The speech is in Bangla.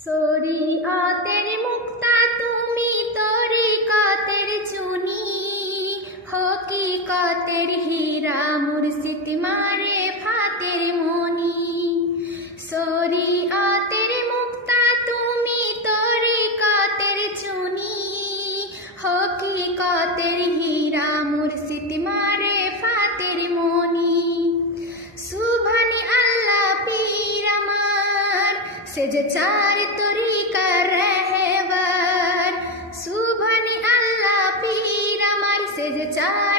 শরীয়তের মুক্তা তুমি তরিকতের চুনি, হকিকতের হীরা মুর্শিদ মারে ফাতের মনি। শরীয়তের মুক্তা তুমি তরিকতের চুনি, হকিকতের হীরা মুর্শিদ মারে ফাতের মনি। সুবহানি আল্লাহ পীর আমার, সে যে চার তরিকার রহবার। সুবহানি আল্লাহ পীর আমার, সে যে চার